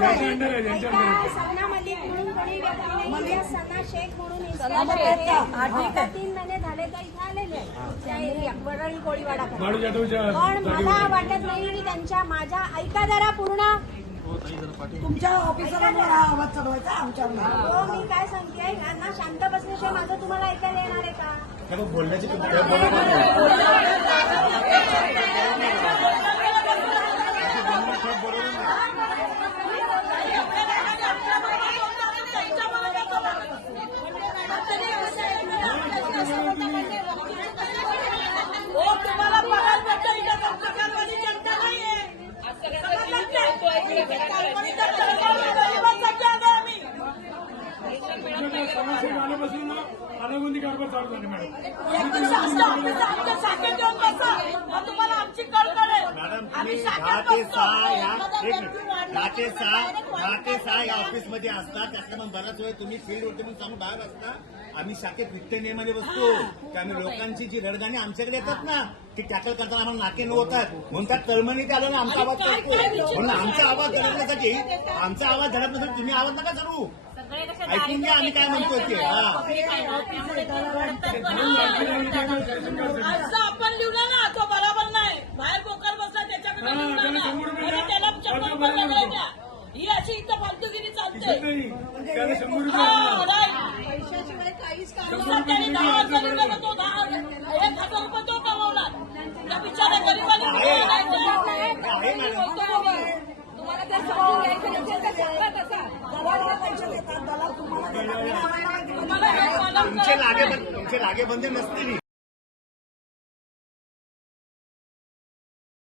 सना मलिक म्हणून कोणी व्यक्ती सना शेख म्हणून. हा, तीन महिने झाले तर इथे आलेले कोळीवाडा पण. मला वाटत नाही की त्यांच्या माझ्या ऐका जरा पूर्ण. तुमच्या ऑफिसरला हा आवाज चढवायचा आमच्यावर. हो मी काय सांगते यांना शांत बसल्याशिवाय माझं तुम्हाला ऐकायला येणार आहे का? बोलण्याची अनागोंदी कारभार चालू झाले मॅडम एकदम शासकीय ऑफिस आमच्या शाखेत येऊन बसा. मग तुम्हाला आमची कळ कळेल आम्ही शाखेत बसतो. दहा ते सहा दहा ते. सहा या ऑफिसमध्ये असतात. त्याच्यानंतर बराच वेळ तुम्ही फील्ड होते म्हणून सांगून बाहेर असता. आम्ही शाखेत वित्त नियमाने बसतो. त्यामुळे लोकांची जी रडगाणी आमच्याकडे येतात ना ती टॅकल करताना आम्हाला नाके न होतात. म्हणून त्या तळमणीत आलं ना आमचा आवाज करतो म्हणून आमचा आवाज धडकण्यासाठी आमचा आवाज धडकण्यासाठी तुम्ही आवाज नका करू ऐकून घ्या आम्ही काय म्हणतोय ते. हा. असं आपण लिहिलं ना तो बरोबर नाही. बाहेर बोकर बसला त्याच्याकडे हा, त्याला अशी इथं फालतूगिरी चालते. right. दिवसात त्याने दहा हजार रुपये तो दहा हजार एक हजार रुपये तो कमवला त्या मॅडम तुम्हाला ते समजून घ्यायचं नसेल तर सांगा तसा. दलालाला पैसे देतात दलाल तुम्हाला देतात. तुम्हाला हे मालक तुमचे लागे तुमचे लागे बंदे नसतील.